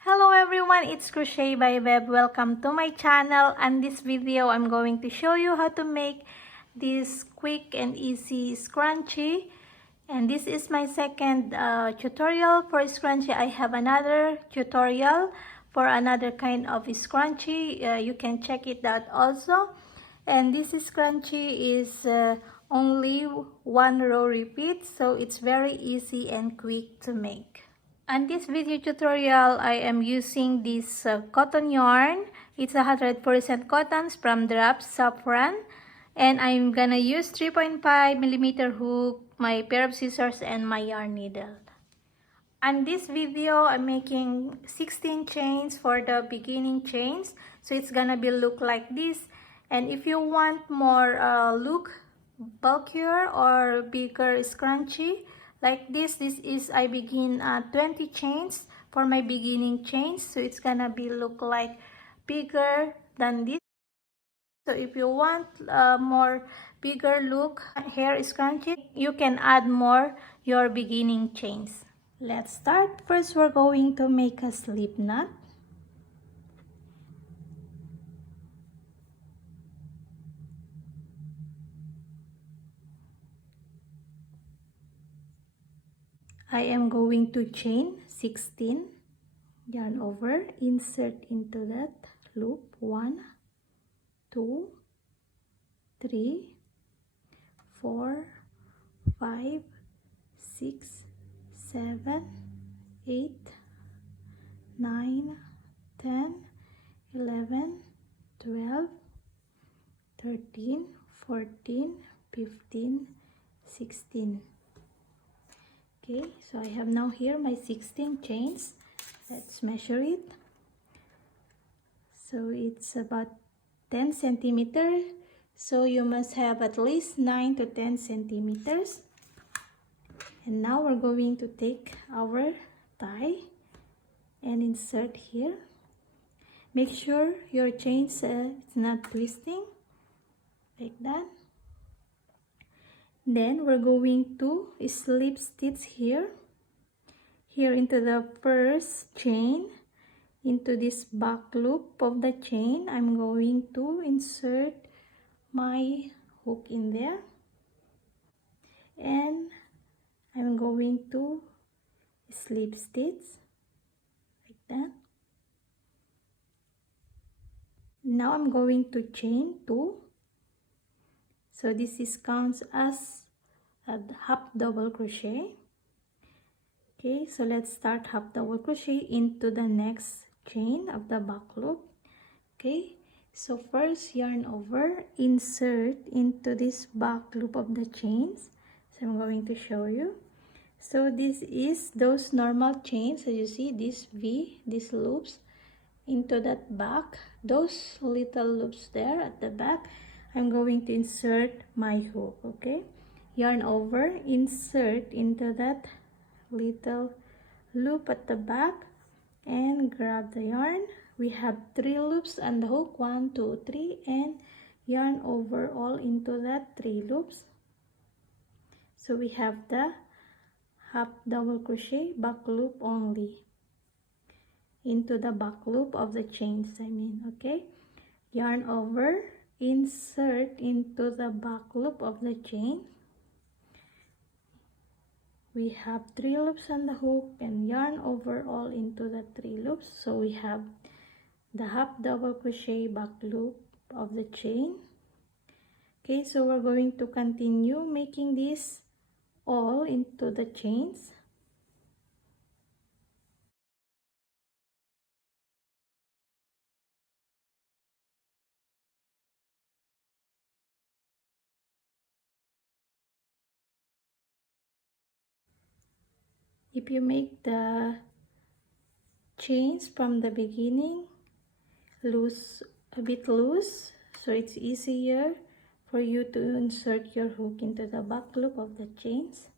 Hello everyone, it's Crochet by Web. Welcome to my channel, and this video I'm going to show you how to make this quick and easy scrunchie. And this is my second tutorial for scrunchie. I have another tutorial for another kind of scrunchie. You can check it out also. And this scrunchie is only one row repeat, so it's very easy and quick to make. And this video tutorial, I am using this cotton yarn. It's 100% cotton from Drop Saffron. And I'm gonna use 3.5mm hook, my pair of scissors, and my yarn needle. And this video, I'm making 16 chains for the beginning chains. So it's gonna be look like this. And if you want more look bulkier or bigger scrunchie like this is I begin 20 chains for my beginning chains, so it's gonna be look like bigger than this. So if you want more bigger look hair scrunchie, you can add more your beginning chains. Let's start. First, we're going to make a slip knot. I am going to chain 16, yarn over, insert into that loop 1, 2, 3, 4, 5, 6, 7, 8, 9, 10, 11, 12, 13, 14, 15, 16. Okay, so I have now here my 16 chains. Let's measure it. So it's about 10 centimeters. So you must have at least 9 to 10 centimeters. And now we're going to take our tie and insert here. Make sure your chains it's not twisting like that. Then we're going to slip stitch here into the first chain. Into this back loop of the chain, I'm going to insert my hook in there, and I'm going to slip stitch like that. Now I'm going to chain 2. So this is counts as a half double crochet. Okay, so let's start half double crochet into the next chain of the back loop. Okay, so first yarn over, insert into this back loop of the chains. So I'm going to show you. So this is those normal chains. So you see this V, these loops into that back, those little loops there at the back. I'm going to insert my hook. Okay, yarn over, insert into that little loop at the back, and grab the yarn. We have 3 loops on the hook, 1, 2, 3, and yarn over all into that 3 loops. So we have the half double crochet back loop only into the back loop of the chains, okay, yarn over, insert into the back loop of the chain. We have 3 loops on the hook and yarn over all into the 3 loops. So we have the half double crochet back loop of the chain. Okay, so we're going to continue making this all into the chains. If you make the chains from the beginning a bit loose, so it's easier for you to insert your hook into the back loop of the chains.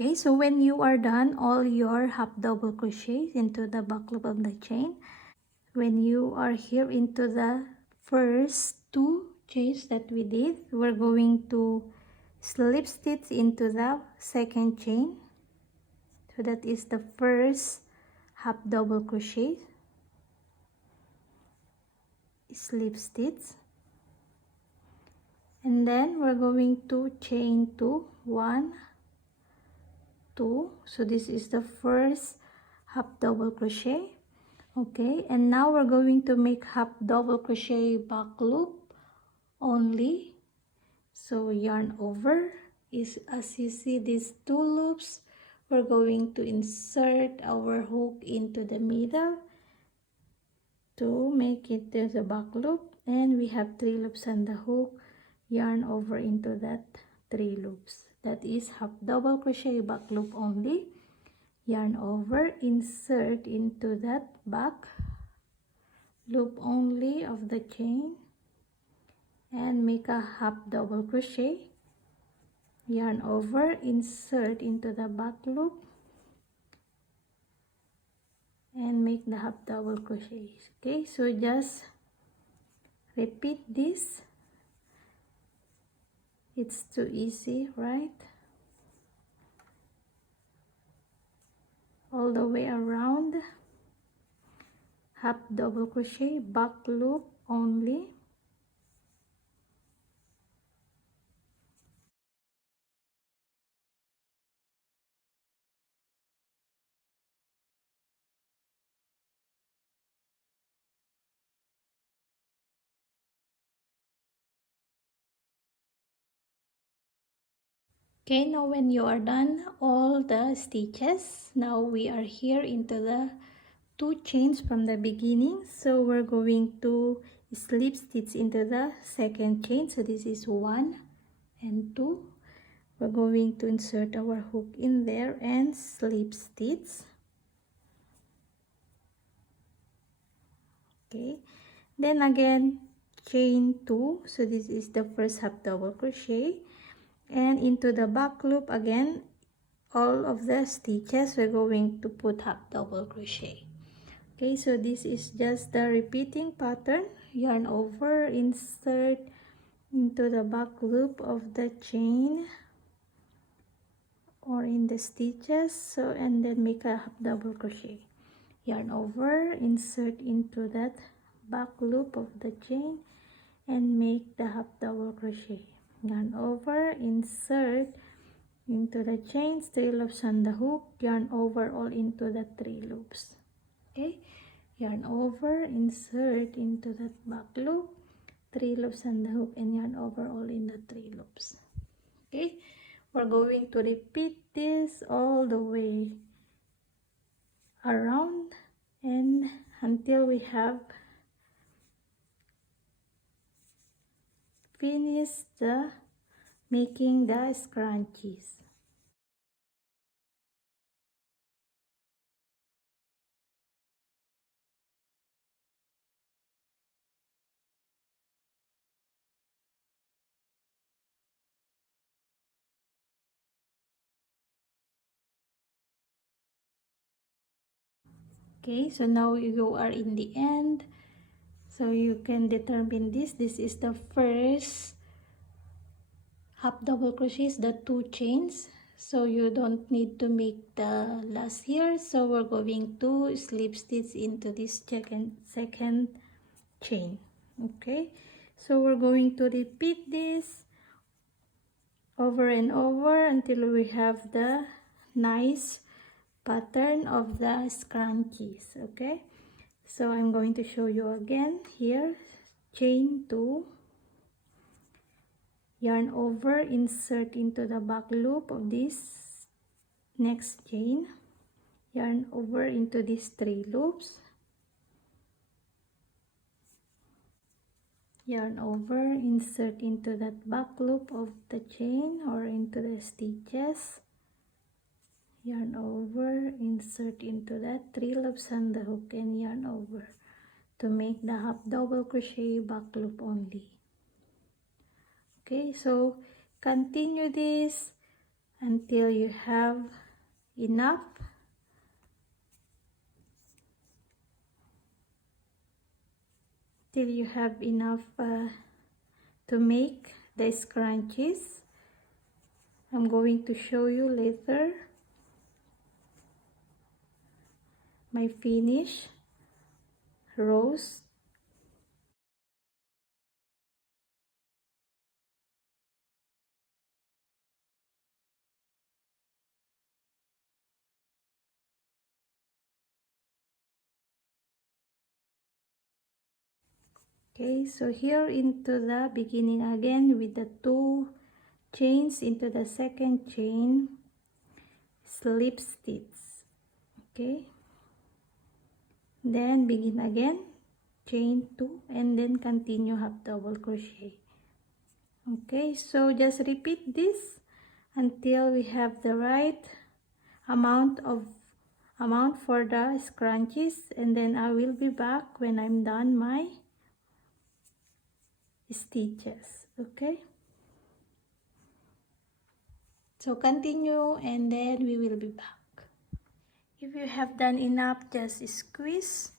Okay, so when you are done all your half double crochets into the back loop of the chain, when you are here into the first two chains that we did, we're going to slip stitch into the second chain. So that is the first half double crochet, slip stitch, and then we're going to chain 2, 1, 2. So this is the first half double crochet. Okay, and now we're going to make half double crochet back loop only. So yarn over is, as you see these two loops, we're going to insert our hook into the middle to make it to the back loop, and we have 3 loops on the hook. Yarn over into that 3 loops. That is half double crochet back loop only. Yarn over, insert into that back loop only of the chain, and make a half double crochet. Yarn over, insert into the back loop, and make the half double crochet. Okay, so just repeat this. It's too easy, right? All the way around, half double crochet, back loop only. Okay, now when you are done all the stitches, now we are here into the 2 chains from the beginning. So we're going to slip stitch into the second chain. So this is 1 and 2. We're going to insert our hook in there and slip stitch. Okay, then again chain 2. So this is the first half double crochet, and into the back loop again, all of the stitches we're going to put half double crochet. Okay, so this is just the repeating pattern. Yarn over, insert into the back loop of the chain or in the stitches, so, and then make a half double crochet. Yarn over, insert into that back loop of the chain, and make the half double crochet. Yarn over, insert into the chains, 3 loops on the hook, yarn over all into the 3 loops. Okay, yarn over, insert into that back loop, 3 loops on the hook, and yarn over all in the 3 loops. Okay, we're going to repeat this all the way around and until we have finished the making the scrunchies. Okay, so now you are in the end, so you can determine this. This is the first half double crochets, the 2 chains, so you don't need to make the last here. So we're going to slip stitch into this second chain. Okay, so we're going to repeat this over and over until we have the nice pattern of the scrunchies. Okay, so I'm going to show you again here. Chain 2, yarn over, insert into the back loop of this next chain, yarn over into these 3 loops, yarn over, insert into that back loop of the chain or into the stitches, yarn over, insert into that 3 loops on the hook, and yarn over to make the half double crochet back loop only. Okay, so continue this until you have enough. Till you have enough to make the scrunchies. I'm going to show you later my finish rows. Okay, so here into the beginning again with the 2 chains into the second chain, slip stitch. Okay, then begin again, chain 2, and then continue half double crochet. Okay, so just repeat this until we have the right amount for the scrunchies, and then I will be back when I'm done my stitches. Okay, so continue and then we will be back. If you have done enough, just squeeze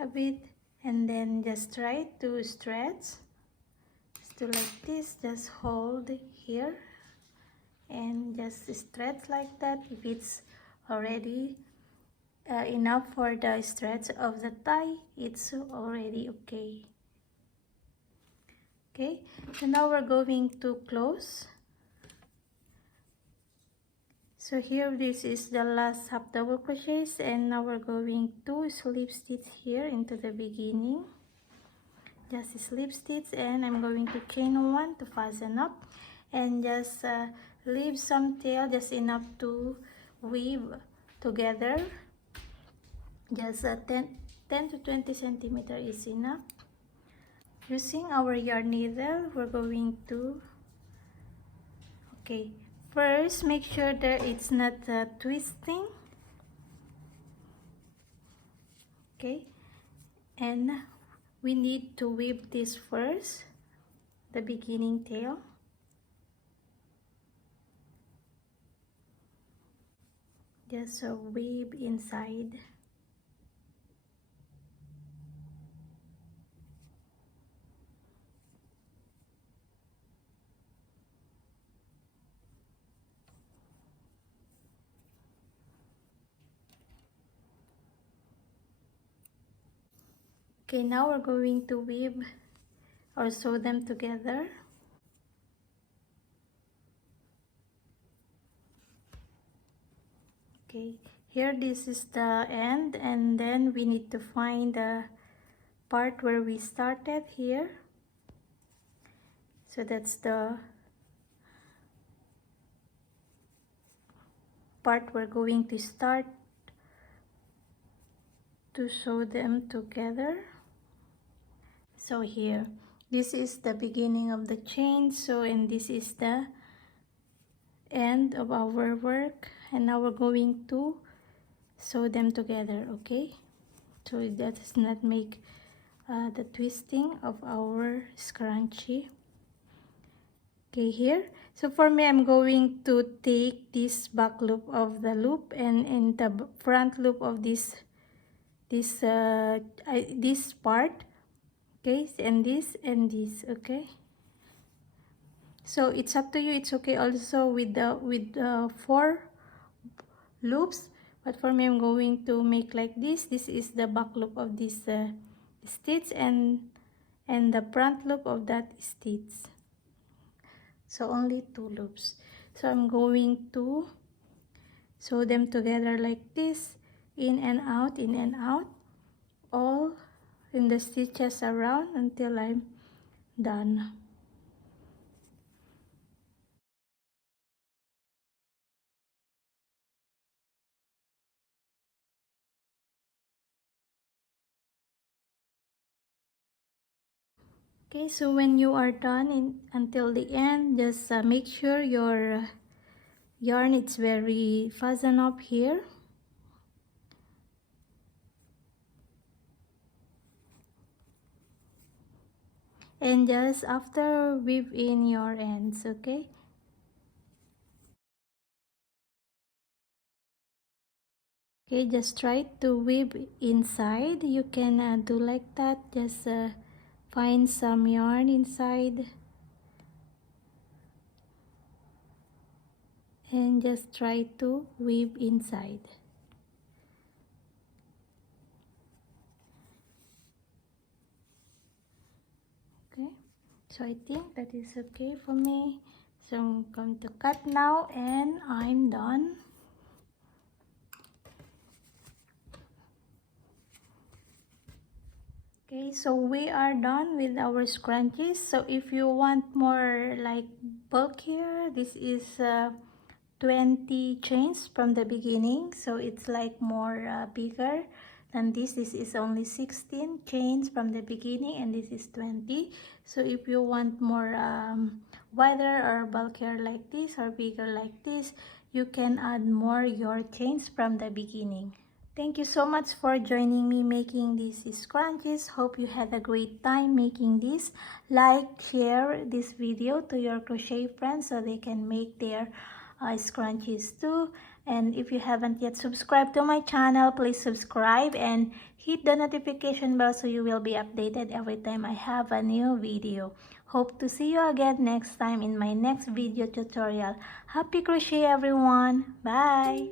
a bit and then just try to stretch. Just do like this, just hold here and just stretch like that. If it's already enough for the stretch of the thigh, it's already okay. Okay, so now we're going to close. So here this is the last half double crochets, and now we're going to slip stitch here into the beginning. Just slip stitch, and I'm going to chain 1 to fasten up, and just leave some tail, just enough to weave together. Just 10 to 20 centimeter is enough. Using our yarn needle, we're going to, okay, first make sure that it's not twisting. Okay, and we need to weave this first, the beginning tail. Just weave inside. Okay, now we're going to weave or sew them together. Okay, here this is the end, and then we need to find the part where we started here. So that's the part we're going to start to sew them together. So here, this is the beginning of the chain, so and this is the end of our work, and now we're going to sew them together. Okay, so that does not make the twisting of our scrunchie. Okay, here, so for me, I'm going to take this back loop of the loop and in the front loop of this part. Okay, and this. Okay, so it's up to you. It's okay also with the 4 loops, but for me, I'm going to make like this. This is the back loop of this stitch, and the front loop of that stitch. So only 2 loops. So I'm going to sew them together like this, in and out, all in the stitches around until I'm done. Okay, so when you are done until the end, just make sure your yarn is very fastened up here. And just after weave in your ends. Okay, Okay, just try to weave inside. You can do like that. Just find some yarn inside and just try to weave inside. Okay, so I think that is okay for me. So I'm going to cut now and I'm done. Okay, so we are done with our scrunchies. So if you want more like bulkier, this is 20 chains from the beginning, so it's like more bigger than this is only 16 chains from the beginning and this is 20. So if you want more wider or bulkier like this or bigger like this, you can add more your chains from the beginning. Thank you so much for joining me making these scrunchies. Hope you had a great time making this. Like, share this video to your crochet friends so they can make their scrunchies too. And if you haven't yet subscribed to my channel, please subscribe and hit the notification bell so you will be updated every time I have a new video. Hope to see you again next time in my next video tutorial. Happy crochet everyone! Bye!